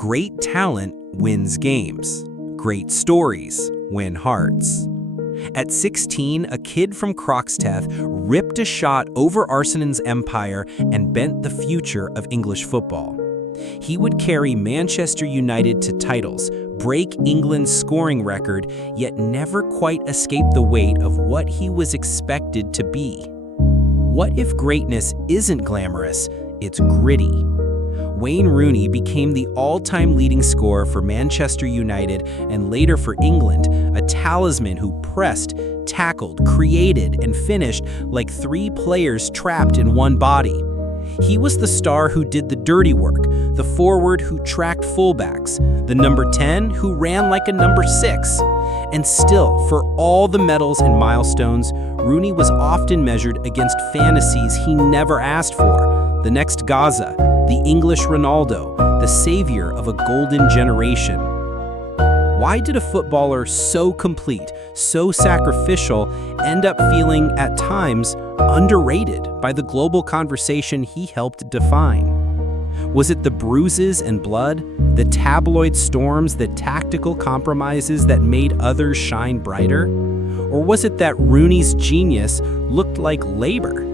Great talent wins games. Great stories win hearts. At 16, a kid from Croxteth ripped a shot over Arsenal's empire and bent the future of English football. He would carry Manchester United to titles, break England's scoring record, yet never quite escape the weight of what he was expected to be. What if greatness isn't glamorous, it's gritty? Wayne Rooney became the all-time leading scorer for Manchester United and later for England, a talisman who pressed, tackled, created, and finished like three players trapped in one body. He was the star who did the dirty work, the forward who tracked fullbacks, the number 10 who ran like a number 6. And still, for all the medals and milestones, Rooney was often measured against fantasies he never asked for. The next Gaza, the English Ronaldo, the savior of a golden generation. Why did a footballer so complete, so sacrificial, end up feeling, at times, underrated by the global conversation he helped define? Was it the bruises and blood, the tabloid storms, the tactical compromises that made others shine brighter? Or was it that Rooney's genius looked like labor?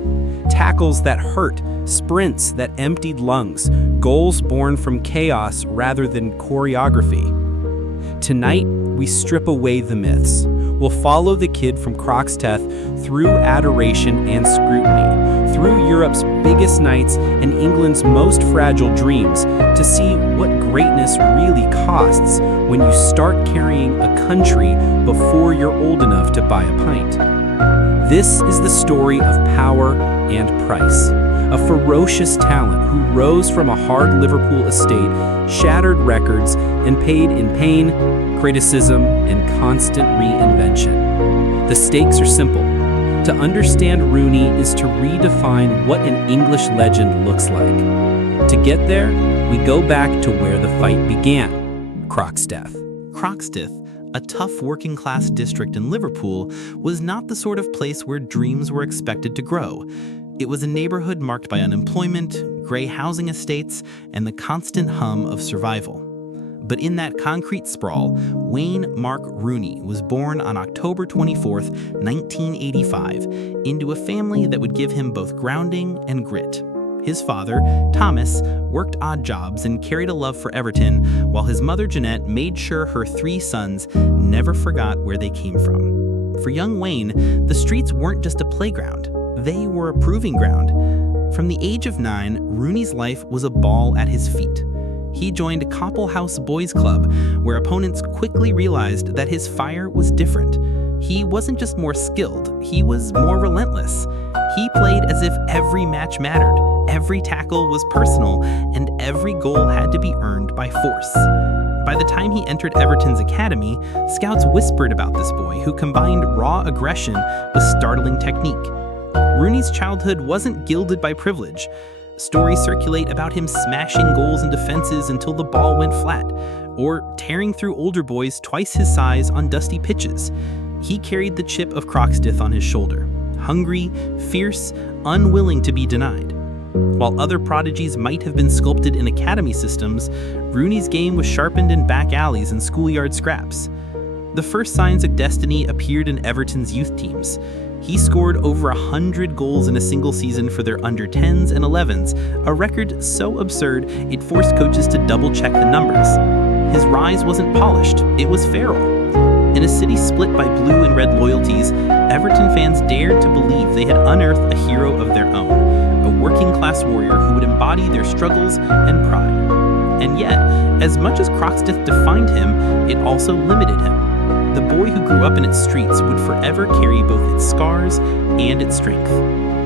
Tackles that hurt, sprints that emptied lungs, goals born from chaos rather than choreography. Tonight, we strip away the myths. We'll follow the kid from Croxteth through adoration and scrutiny, through Europe's biggest nights and England's most fragile dreams, to see what greatness really costs when you start carrying a country before you're old enough to buy a pint. This is the story of power and price. A ferocious talent who rose from a hard Liverpool estate, shattered records, and paid in pain, criticism, and constant reinvention. The stakes are simple. To understand Rooney is to redefine what an English legend looks like. To get there, we go back to where the fight began, Croxteth. Croxteth, a tough working-class district in Liverpool, was not the sort of place where dreams were expected to grow. It was a neighborhood marked by unemployment, gray housing estates, and the constant hum of survival. But in that concrete sprawl, Wayne Mark Rooney was born on October 24th, 1985, into a family that would give him both grounding and grit. His father, Thomas, worked odd jobs and carried a love for Everton, while his mother, Jeanette, made sure her three sons never forgot where they came from. For young Wayne, the streets weren't just a playground. They were a proving ground. From the age of 9, Rooney's life was a ball at his feet. He joined Copple House Boys Club, where opponents quickly realized that his fire was different. He wasn't just more skilled, he was more relentless. He played as if every match mattered, every tackle was personal, and every goal had to be earned by force. By the time he entered Everton's academy, scouts whispered about this boy who combined raw aggression with startling technique. Rooney's childhood wasn't gilded by privilege. Stories circulate about him smashing goals and defenses until the ball went flat, or tearing through older boys twice his size on dusty pitches. He carried the chip of Croxteth on his shoulder, hungry, fierce, unwilling to be denied. While other prodigies might have been sculpted in academy systems, Rooney's game was sharpened in back alleys and schoolyard scraps. The first signs of destiny appeared in Everton's youth teams. He scored over 100 goals in a single season for their under-10s and 11s, a record so absurd it forced coaches to double-check the numbers. His rise wasn't polished, it was feral. In a city split by blue and red loyalties, Everton fans dared to believe they had unearthed a hero of their own, a working-class warrior who would embody their struggles and pride. And yet, as much as Croxteth defined him, it also limited him. The boy who grew up in its streets would forever carry both its scars and its strength.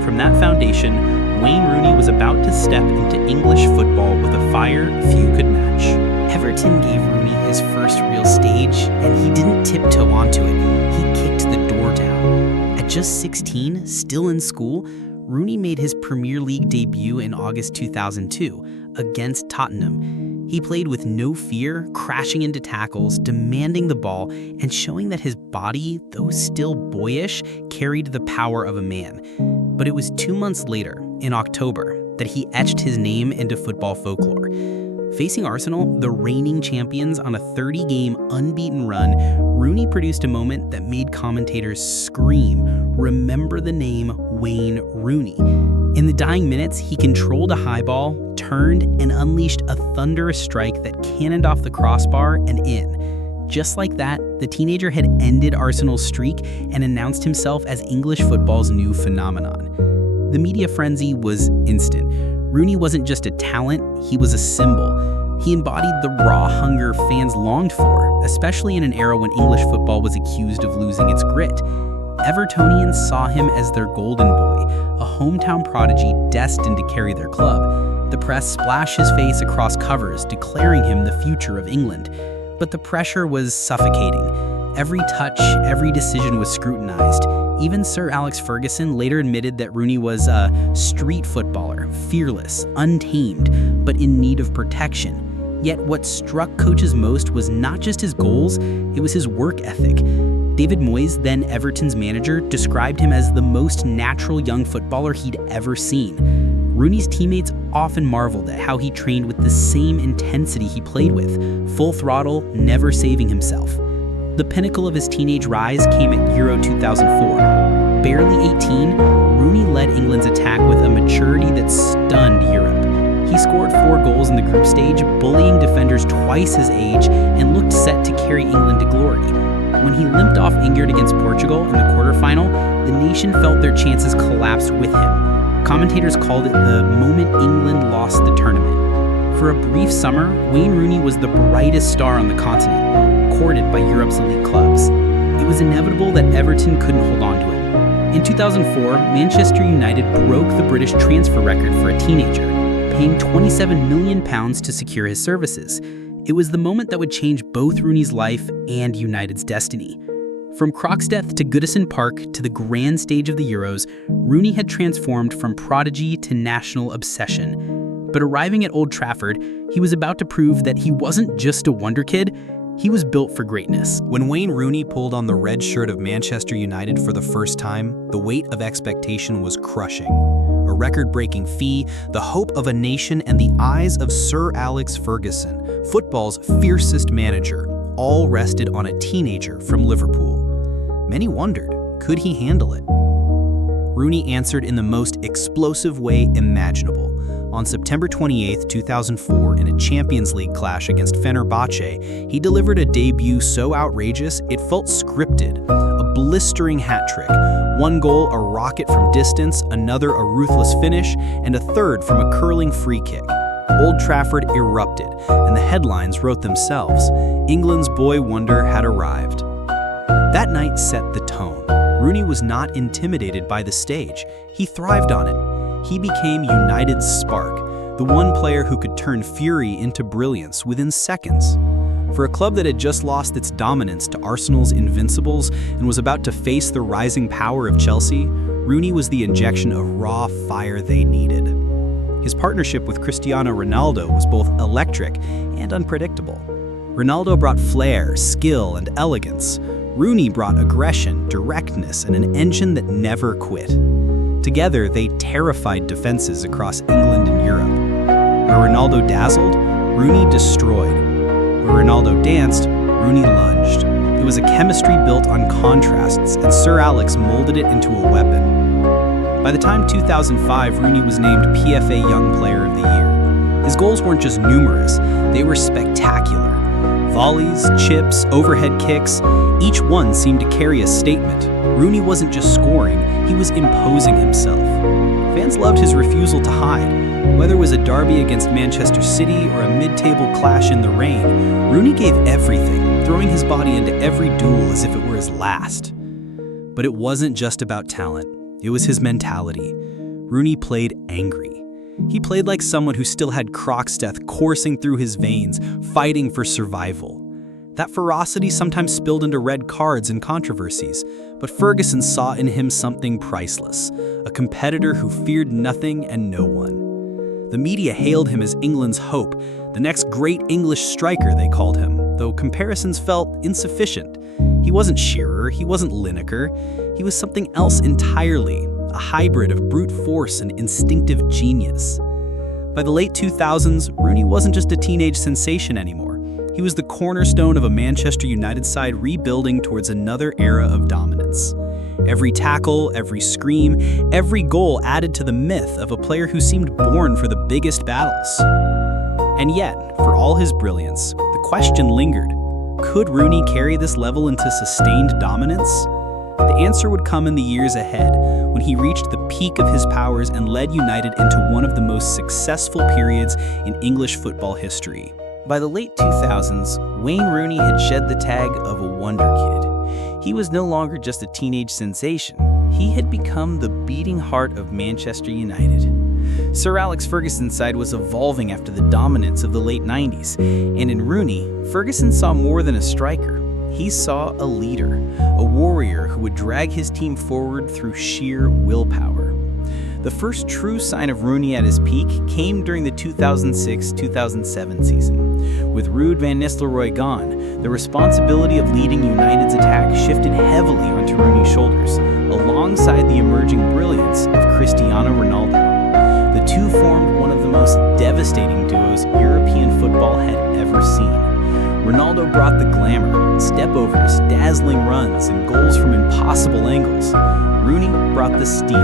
From that foundation, Wayne Rooney was about to step into English football with a fire few could match. Everton gave Rooney his first real stage, and he didn't tiptoe onto it. He kicked the door down. At just 16, still in school, Rooney made his Premier League debut in August 2002 against Tottenham. He played with no fear, crashing into tackles, demanding the ball, and showing that his body, though still boyish, carried the power of a man. But it was 2 months later, in October, that he etched his name into football folklore. Facing Arsenal, the reigning champions, on a 30-game unbeaten run, Rooney produced a moment that made commentators scream, "Remember the name Wayne Rooney." In the dying minutes, he controlled a high ball, turned, and unleashed a thunderous strike that cannoned off the crossbar and in. Just like that, the teenager had ended Arsenal's streak and announced himself as English football's new phenomenon. The media frenzy was instant. Rooney wasn't just a talent, he was a symbol. He embodied the raw hunger fans longed for, especially in an era when English football was accused of losing its grit. Evertonians saw him as their golden boy, a hometown prodigy destined to carry their club. The press splashed his face across covers, declaring him the future of England. But the pressure was suffocating. Every touch, every decision was scrutinized. Even Sir Alex Ferguson later admitted that Rooney was a street footballer, fearless, untamed, but in need of protection. Yet what struck coaches most was not just his goals, it was his work ethic. David Moyes, then Everton's manager, described him as the most natural young footballer he'd ever seen. Rooney's teammates often marveled at how he trained with the same intensity he played with, full throttle, never saving himself. The pinnacle of his teenage rise came at Euro 2004. Barely 18, Rooney led England's attack with a maturity that stunned Europe. He scored 4 goals in the group stage, bullying defenders twice his age, and looked set to carry England to glory. When he limped off injured against Portugal in the quarterfinal, the nation felt their chances collapse with him. Commentators called it the moment England lost the tournament. For a brief summer, Wayne Rooney was the brightest star on the continent, courted by Europe's elite clubs. It was inevitable that Everton couldn't hold on to him. In 2004, Manchester United broke the British transfer record for a teenager, paying £27 million to secure his services. It was the moment that would change both Rooney's life and United's destiny. From Croxteth to Goodison Park to the grand stage of the Euros, Rooney had transformed from prodigy to national obsession. But arriving at Old Trafford, he was about to prove that he wasn't just a wonder kid, he was built for greatness. When Wayne Rooney pulled on the red shirt of Manchester United for the first time, the weight of expectation was crushing. A record-breaking fee, the hope of a nation, and the eyes of Sir Alex Ferguson, football's fiercest manager, all rested on a teenager from Liverpool. Many wondered, could he handle it? Rooney answered in the most explosive way imaginable. On September 28, 2004, in a Champions League clash against Fenerbahce, he delivered a debut so outrageous it felt scripted. A blistering hat trick, 1 goal a rocket from distance, another a ruthless finish, and a third from a curling free kick. Old Trafford erupted, and the headlines wrote themselves. England's boy wonder had arrived. That night set the tone. Rooney was not intimidated by the stage. He thrived on it. He became United's spark, the one player who could turn fury into brilliance within seconds. For a club that had just lost its dominance to Arsenal's Invincibles and was about to face the rising power of Chelsea, Rooney was the injection of raw fire they needed. His partnership with Cristiano Ronaldo was both electric and unpredictable. Ronaldo brought flair, skill, and elegance. Rooney brought aggression, directness, and an engine that never quit. Together, they terrified defenses across England and Europe. Where Ronaldo dazzled, Rooney destroyed. Where Ronaldo danced, Rooney lunged. It was a chemistry built on contrasts, and Sir Alex molded it into a weapon. By the time 2005, Rooney was named PFA Young Player of the Year. His goals weren't just numerous, they were spectacular. Volleys, chips, overhead kicks, each one seemed to carry a statement. Rooney wasn't just scoring, he was imposing himself. Fans loved his refusal to hide. Whether it was a derby against Manchester City or a mid-table clash in the rain, Rooney gave everything, throwing his body into every duel as if it were his last. But it wasn't just about talent, it was his mentality. Rooney played angry. He played like someone who still had Croxteth coursing through his veins, fighting for survival. That ferocity sometimes spilled into red cards and controversies, but Ferguson saw in him something priceless, a competitor who feared nothing and no one. The media hailed him as England's hope, the next great English striker, they called him, though comparisons felt insufficient. He wasn't Shearer, he wasn't Lineker, he was something else entirely, a hybrid of brute force and instinctive genius. By By the late 2000s, Rooney wasn't just a teenage sensation anymore. He was the cornerstone of a Manchester United side rebuilding towards another era of dominance. Every tackle, every scream, every goal added to the myth of a player who seemed born for the biggest battles. And yet, for all his brilliance, the question lingered. Could Rooney carry this level into sustained dominance? The answer would come in the years ahead, when he reached the peak of his powers and led United into one of the most successful periods in English football history. By the late 2000s, Wayne Rooney had shed the tag of a wonder kid. He was no longer just a teenage sensation. He had become the beating heart of Manchester United. Sir Alex Ferguson's side was evolving after the dominance of the late 90s, and in Rooney, Ferguson saw more than a striker. He saw a leader, a warrior who would drag his team forward through sheer willpower. The first true sign of Rooney at his peak came during the 2006-2007 season. With Ruud van Nistelrooy gone, the responsibility of leading United's attack shifted heavily onto Rooney's shoulders, alongside the emerging brilliance of Cristiano Ronaldo. The two formed one of the most devastating duos European football had ever seen. Ronaldo brought the glamour, step-overs, dazzling runs, and goals from impossible angles. Rooney brought the steel,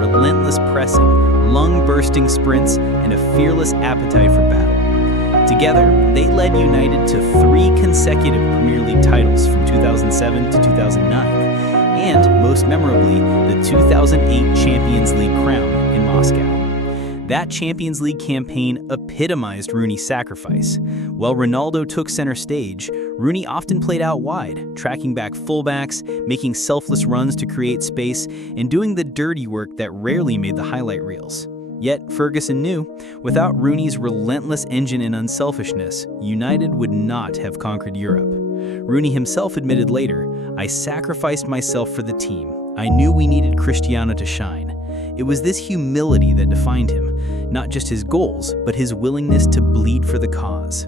relentless pressing, lung-bursting sprints, and a fearless appetite for battle. Together, they led United to 3 consecutive Premier League titles from 2007 to 2009, and, most memorably, the 2008 Champions League crown in Moscow. That Champions League campaign epitomized Rooney's sacrifice. While Ronaldo took center stage, Rooney often played out wide, tracking back fullbacks, making selfless runs to create space, and doing the dirty work that rarely made the highlight reels. Yet, Ferguson knew, without Rooney's relentless engine and unselfishness, United would not have conquered Europe. Rooney himself admitted later, "I sacrificed myself for the team. I knew we needed Cristiano to shine." It was this humility that defined him, not just his goals, but his willingness to bleed for the cause.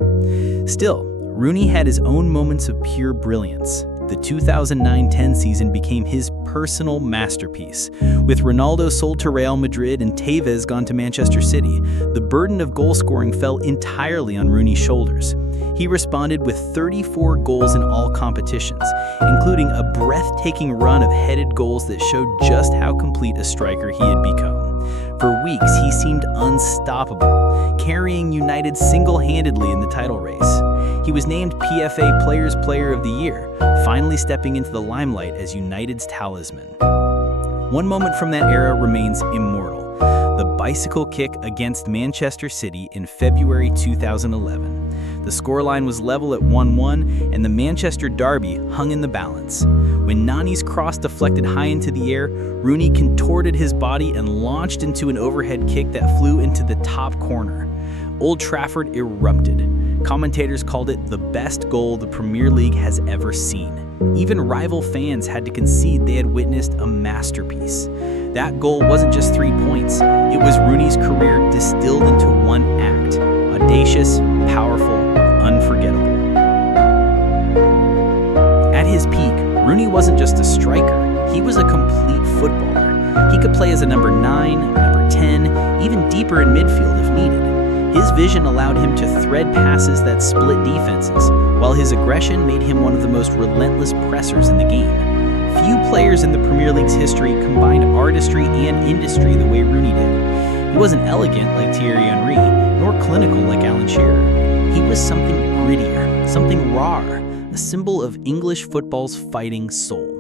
Still, Rooney had his own moments of pure brilliance. The 2009-10 season became his personal masterpiece. With Ronaldo sold to Real Madrid and Tevez gone to Manchester City, the burden of goal scoring fell entirely on Rooney's shoulders. He responded with 34 goals in all competitions, including a breathtaking run of headed goals that showed just how complete a striker he had become. For weeks, he seemed unstoppable, carrying United single-handedly in the title race. He was named PFA Players' Player of the Year, finally stepping into the limelight as United's talisman. One moment from that era remains immortal: the bicycle kick against Manchester City in February 2011. The scoreline was level at 1-1, and the Manchester derby hung in the balance. When Nani's cross deflected high into the air, Rooney contorted his body and launched into an overhead kick that flew into the top corner. Old Trafford erupted. Commentators called it the best goal the Premier League has ever seen. Even rival fans had to concede they had witnessed a masterpiece. That goal wasn't just 3 points, it was Rooney's career distilled into one act: audacious, powerful, unforgettable. At his peak, Rooney wasn't just a striker, he was a complete footballer. He could play as a number 9, number 10, even deeper in midfield if needed. His vision allowed him to thread passes that split defenses, while his aggression made him one of the most relentless pressers in the game. Few players in the Premier League's history combined artistry and industry the way Rooney did. He wasn't elegant like Thierry Henry, nor clinical like Alan Shearer. He was something grittier, something rawer, a symbol of English football's fighting soul.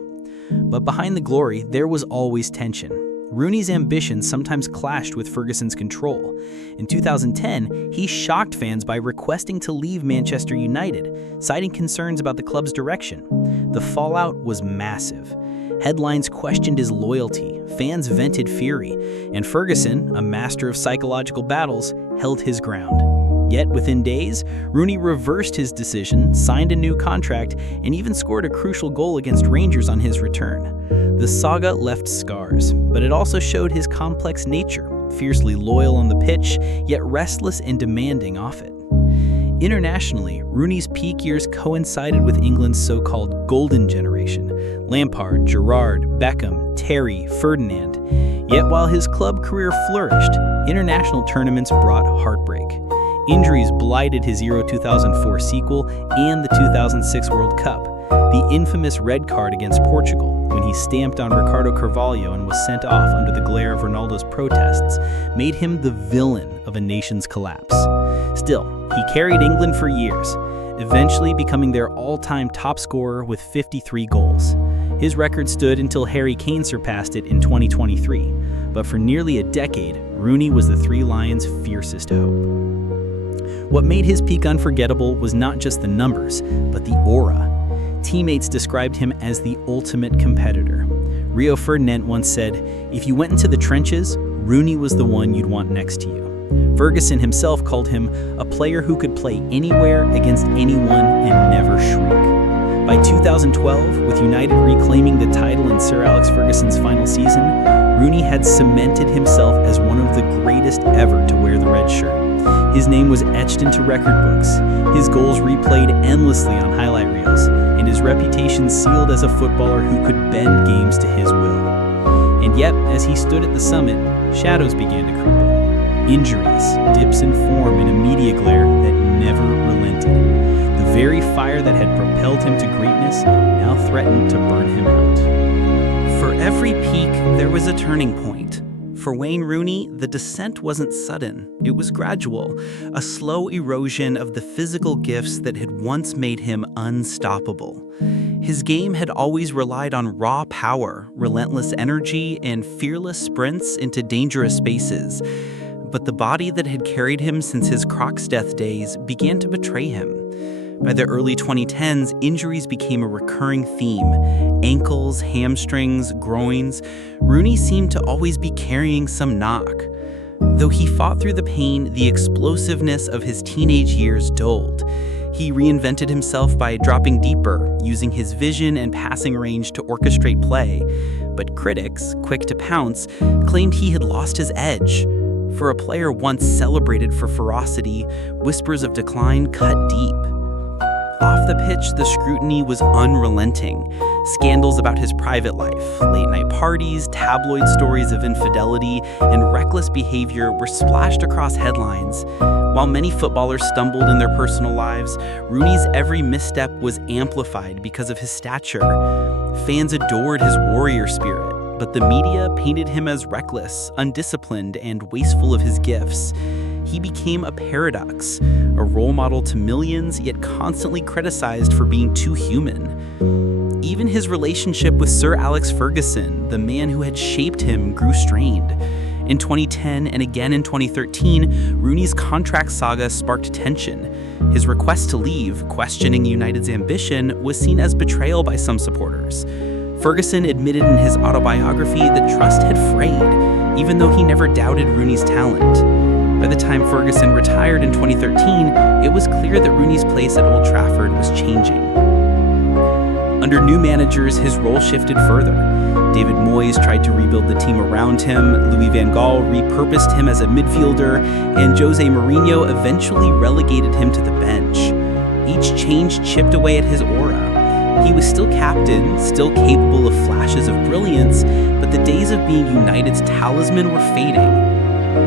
But behind the glory, there was always tension. Rooney's ambitions sometimes clashed with Ferguson's control. In 2010, he shocked fans by requesting to leave Manchester United, citing concerns about the club's direction. The fallout was massive. Headlines questioned his loyalty, fans vented fury, and Ferguson, a master of psychological battles, held his ground. Yet within days, Rooney reversed his decision, signed a new contract, and even scored a crucial goal against Rangers on his return. The saga left scars, but it also showed his complex nature, fiercely loyal on the pitch, yet restless and demanding off it. Internationally, Rooney's peak years coincided with England's so-called golden generation, Lampard, Gerrard, Beckham, Terry, Ferdinand. Yet while his club career flourished, international tournaments brought heartbreak. Injuries blighted his Euro 2004 sequel and the 2006 World Cup. The infamous red card against Portugal, when he stamped on Ricardo Carvalho and was sent off under the glare of Ronaldo's protests, made him the villain of a nation's collapse. Still, he carried England for years, eventually becoming their all-time top scorer with 53 goals. His record stood until Harry Kane surpassed it in 2023, but for nearly a decade, Rooney was the Three Lions' fiercest hope. What made his peak unforgettable was not just the numbers, but the aura. Teammates described him as the ultimate competitor. Rio Ferdinand once said, "If you went into the trenches, Rooney was the one you'd want next to you." Ferguson himself called him a player who could play anywhere against anyone and never shrink. By 2012, with United reclaiming the title in Sir Alex Ferguson's final season, Rooney had cemented himself as one of the greatest ever to wear the red shirt. His name was etched into record books, his goals replayed endlessly on highlight reels, and his reputation sealed as a footballer who could bend games to his will. And yet, as he stood at the summit, shadows began to creep in. Injuries, dips in form, and a media glare that never relented. The very fire that had propelled him to greatness now threatened to burn him out. For every peak, there was a turning point. For Wayne Rooney, the descent wasn't sudden, it was gradual, a slow erosion of the physical gifts that had once made him unstoppable. His game had always relied on raw power, relentless energy, and fearless sprints into dangerous spaces. But the body that had carried him since his Croxteth days began to betray him. By the early 2010s, injuries became a recurring theme. Ankles, hamstrings, groins. Rooney seemed to always be carrying some knock. Though he fought through the pain, the explosiveness of his teenage years dulled. He reinvented himself by dropping deeper, using his vision and passing range to orchestrate play. But critics, quick to pounce, claimed he had lost his edge. For a player once celebrated for ferocity, whispers of decline cut deep. Off the pitch, the scrutiny was unrelenting. Scandals about his private life, late-night parties, tabloid stories of infidelity, and reckless behavior were splashed across headlines. While many footballers stumbled in their personal lives, Rooney's every misstep was amplified because of his stature. Fans adored his warrior spirit, but the media painted him as reckless, undisciplined, and wasteful of his gifts. He became a paradox, a role model to millions, yet constantly criticized for being too human. Even his relationship with Sir Alex Ferguson, the man who had shaped him, grew strained. In 2010 and again in 2013, Rooney's contract saga sparked tension. His request to leave, questioning United's ambition, was seen as betrayal by some supporters. Ferguson admitted in his autobiography that trust had frayed, even though he never doubted Rooney's talent. By the time Ferguson retired in 2013, it was clear that Rooney's place at Old Trafford was changing. Under new managers, his role shifted further. David Moyes tried to rebuild the team around him, Louis van Gaal repurposed him as a midfielder, and Jose Mourinho eventually relegated him to the bench. Each change chipped away at his aura. He was still captain, still capable of flashes of brilliance, but the days of being United's talisman were fading.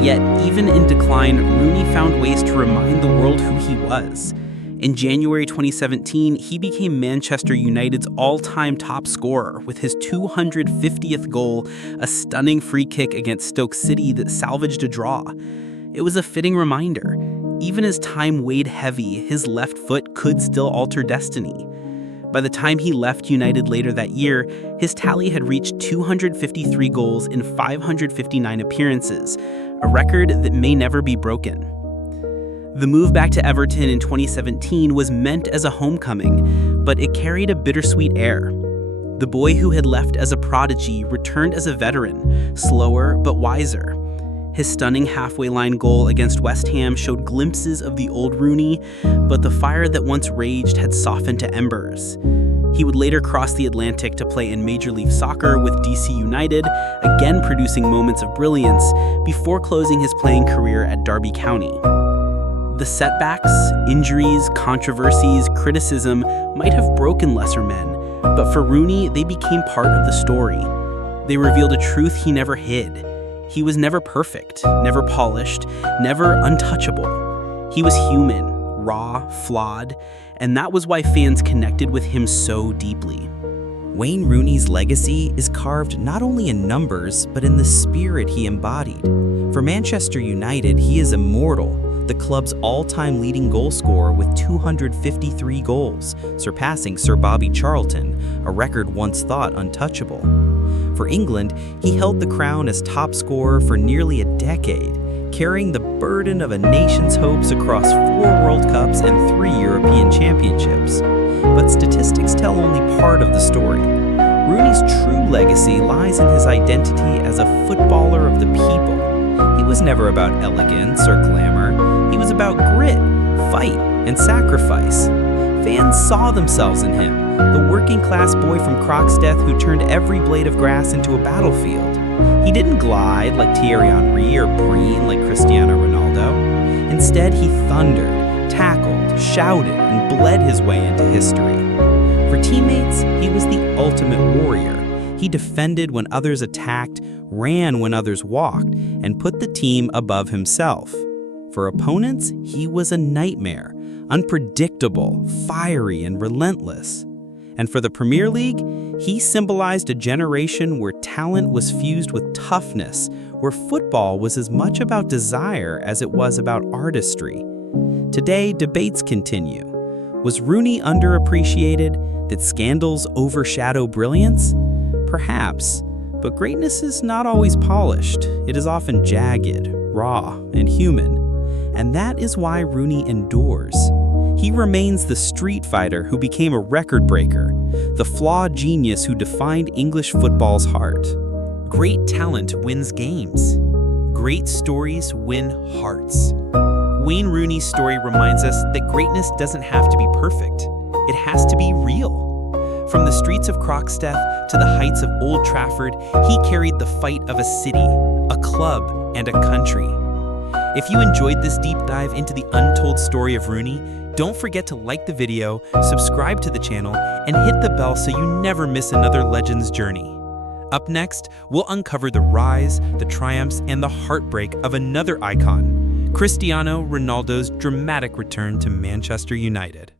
Yet, even in decline, Rooney found ways to remind the world who he was. In January 2017, he became Manchester United's all-time top scorer with his 250th goal, a stunning free kick against Stoke City that salvaged a draw. It was a fitting reminder. Even as time weighed heavy, his left foot could still alter destiny. By the time he left United later that year, his tally had reached 253 goals in 559 appearances, a record that may never be broken. The move back to Everton in 2017 was meant as a homecoming, but it carried a bittersweet air. The boy who had left as a prodigy returned as a veteran, slower but wiser. His stunning halfway line goal against West Ham showed glimpses of the old Rooney, but the fire that once raged had softened to embers. He would later cross the Atlantic to play in Major League Soccer with DC United, again producing moments of brilliance, before closing his playing career at Derby County. The setbacks, injuries, controversies, criticism might have broken lesser men, But for Rooney, they became part of the story. They revealed a truth he never hid. He was never perfect, never polished, never untouchable. He was human, raw, flawed, and that was why fans connected with him so deeply. Wayne Rooney's legacy is carved not only in numbers, but in the spirit he embodied. For Manchester United, he is immortal, the club's all-time leading goal scorer with 253 goals, surpassing Sir Bobby Charlton, a record once thought untouchable. For England, he held the crown as top scorer for nearly a decade, carrying the burden of a nation's hopes across 4 World Cups and 3 European Championships. But statistics tell only part of the story. Rooney's true legacy lies in his identity as a footballer of the people. He was never about elegance or glamour. He was about grit, fight, and sacrifice. Fans saw themselves in him, the working-class boy from Croxteth who turned every blade of grass into a battlefield. He didn't glide like Thierry Henry or preen like Cristiano Ronaldo. Instead, he thundered, tackled, shouted, and bled his way into history. For teammates, he was the ultimate warrior. He defended when others attacked, ran when others walked, and put the team above himself. For opponents, he was a nightmare, unpredictable, fiery, and relentless. And for the Premier League, he symbolized a generation where talent was fused with toughness, where football was as much about desire as it was about artistry. Today, debates continue. Was Rooney underappreciated? Did scandals overshadow brilliance? Perhaps, but greatness is not always polished. It is often jagged, raw, and human. And that is why Rooney endures. He remains the street fighter who became a record breaker, the flawed genius who defined English football's heart. Great talent wins games. Great stories win hearts. Wayne Rooney's story reminds us that greatness doesn't have to be perfect. It has to be real. From the streets of Croxteth to the heights of Old Trafford, he carried the fight of a city, a club, and a country. If you enjoyed this deep dive into the untold story of Rooney, don't forget to like the video, subscribe to the channel, and hit the bell so you never miss another legend's journey. Up next, we'll uncover the rise, the triumphs, and the heartbreak of another icon, Cristiano Ronaldo's dramatic return to Manchester United.